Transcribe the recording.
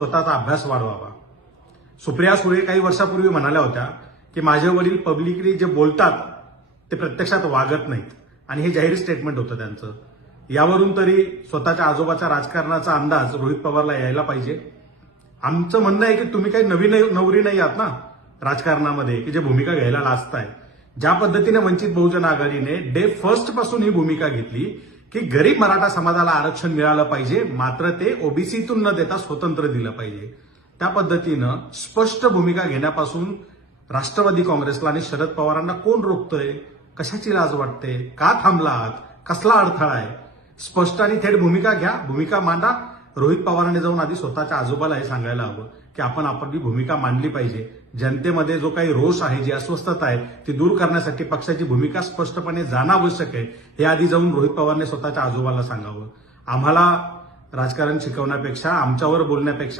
स्वतःचा अभ्यास वाढवावा. सुप्रिया सुळे काही वर्षापूर्वी म्हणाल्या होत्या की माझे वडील पब्लिकली जे बोलतात ते प्रत्यक्षात वागत नाहीत, आणि हे जाहीर स्टेटमेंट होतं त्यांचं. यावरून तरी स्वतःच्या आजोबाच्या राजकारणाचा अंदाज रोहित पवारला यायला पाहिजे. आमचं म्हणणं आहे की तुम्ही काही नवीन नवरी नाही आहात ना राजकारणामध्ये की जे भूमिका घ्यायला लाजताय. ज्या पद्धतीने वंचित बहुजन आघाडीने डे फर्स्ट पासून ही भूमिका घेतली की गरीब मराठा समाजाला आरक्षण मिळालं पाहिजे, मात्र ते ओबीसीतून न देता स्वतंत्र दिलं पाहिजे, त्या पद्धतीनं स्पष्ट भूमिका घेण्यापासून राष्ट्रवादी काँग्रेसला आणि शरद पवारांना कोण रोखतंय? कशाची लाज वाटते? का थांबला आहात? कसला अडथळा आहे? स्पष्ट आणि थेट भूमिका घ्या, भूमिका मांडा. रोहित पवारांनी जाऊन आधी स्वतःच्या आजोबाला हे सांगायला हवं की आपण आपली भूमिका मांडली पाहिजे. जनतेमध्ये जो काही रोष आहे, जी अस्वस्थता आहे, ती दूर करण्यासाठी पक्षाची भूमिका स्पष्टपणे जाणं आवश्यक आहे. हे आधी जाऊन रोहित पवारने स्वतःच्या आजोबाला सांगावं. आम्हाला राजकारण शिकवण्यापेक्षा, आमच्यावर बोलण्यापेक्षा